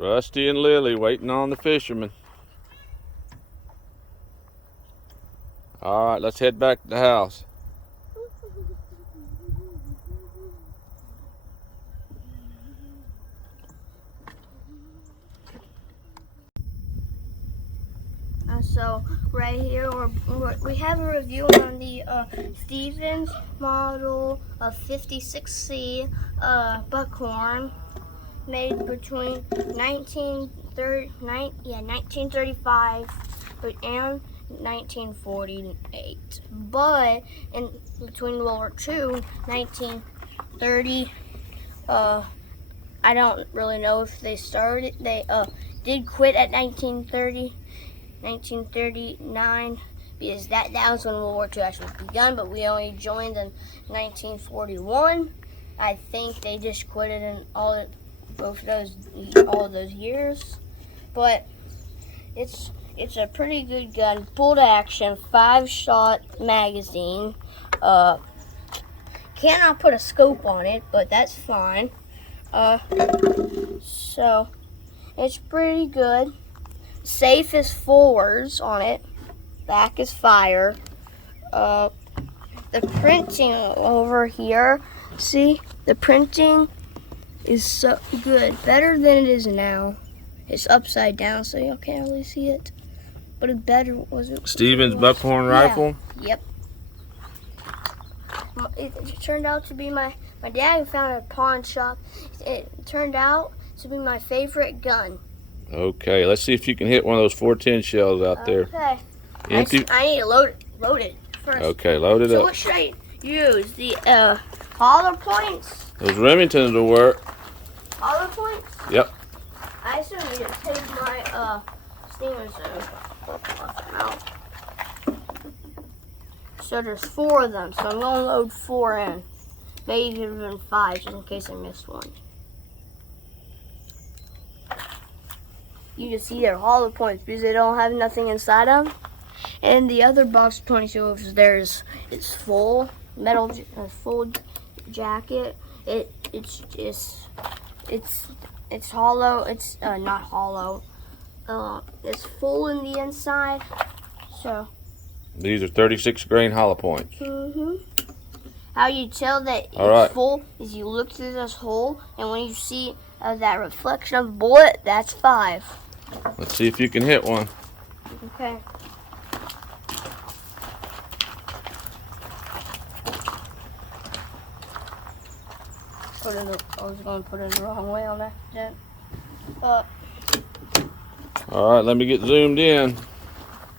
Rusty and Lily waiting on the fishermen. All right, let's head back to the house. So right here we have a review on the Stevens model of 56C Buckhorn, made between 1935 and 1948. But in between World War II, 1930, I don't really know if they started. They did quit at 1939, because that was when World War II actually begun, but we only joined in 1941. I think they just quit it in all of those years. But it's a pretty good gun, bolt action, 5-shot magazine. Cannot put a scope on it, but that's fine. So it's pretty good. Safe is forwards on it, back is fire. The printing over here, see, the printing is so good, better than it is now. It's upside down, so you can't really see it, but it's better. Was it Stevens Buckhorn rifle? Yep. It turned out to be my dad found it at a pawn shop. It turned out to be my favorite gun. Okay, let's see if you can hit one of those 410 shells out there. Okay. Empty? I need to load it first. Okay, load it So up. what should I use? The hollow points? Those Remingtons will work. Hollow points? Yep. I still need to take my steamers out. So there's 4 of them, so I'm gonna load 4 in. Maybe even 5, just in case I missed one. You can see they're hollow points because they don't have nothing inside them. And the other box of 22 it's full metal, full jacket. It's hollow. It's not hollow. It's full in the inside. So These are 36 grain hollow points. How you tell that it's full is you look through this hole, and when you see that reflection of the bullet, that's 5. Let's see if you can hit one. Okay. I was going to put it the wrong way on accident. All right, let me get zoomed in.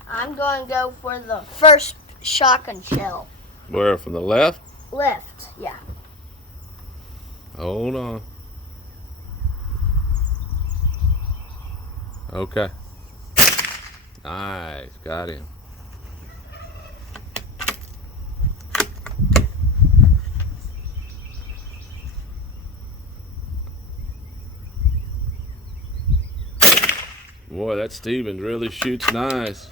I'm going to go for the first shotgun shell. Where, from the left? Left, yeah. Hold on. Okay. Nice, got him. Boy, that Stevens really shoots nice.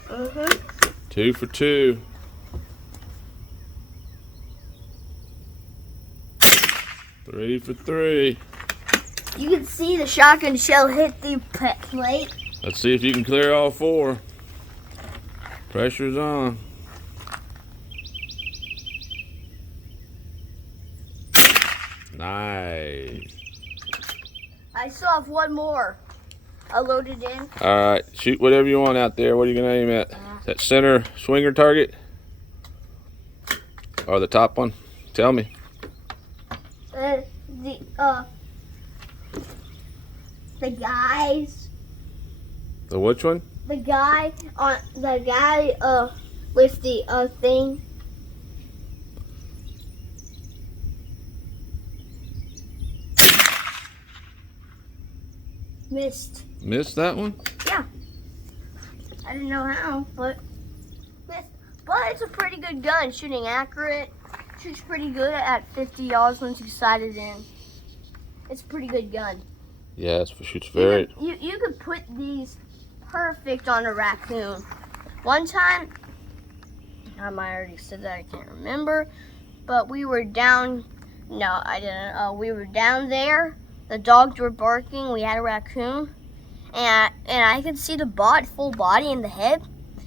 2 for 2. Three for 3. You can see the shotgun shell hit the plate. Let's see if you can clear all 4. Pressure's on. Nice. I still have 1 more. I loaded in. All right, shoot whatever you want out there. What are you gonna aim at? That center swinger target? Or the top one? Tell me. The guys. The which one? The guy with the thing. Missed. Missed that one? Yeah. I didn't know how, but missed. But it's a pretty good gun, shooting accurate. Shoots pretty good at 50 yards once you sight it in. It's a pretty good gun. Yes, it shoots very. You could put these perfect on a raccoon. One time, I might already said that, I can't remember, but we were down. No, I didn't. We were down there. The dogs were barking. We had a raccoon, and I could see the full body and the head,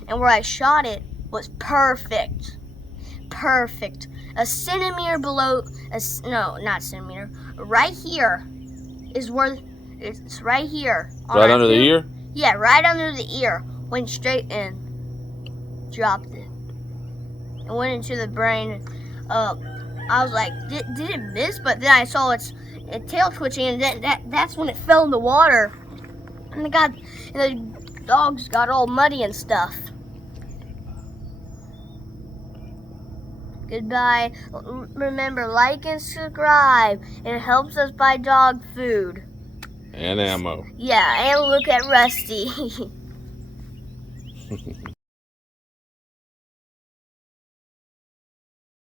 and where I shot it was perfect. Perfect. A centimeter below, no, not centimeter. Right here is where, it's right here. Right under the ear? Yeah, right under the ear. Went straight in. Dropped it. It went into the brain. I was like, did it miss? But then I saw its tail twitching, and that's when it fell in the water. And the dogs got all muddy and stuff. Goodbye. Remember, like and subscribe. It helps us buy dog food. And ammo. Yeah, and look at Rusty.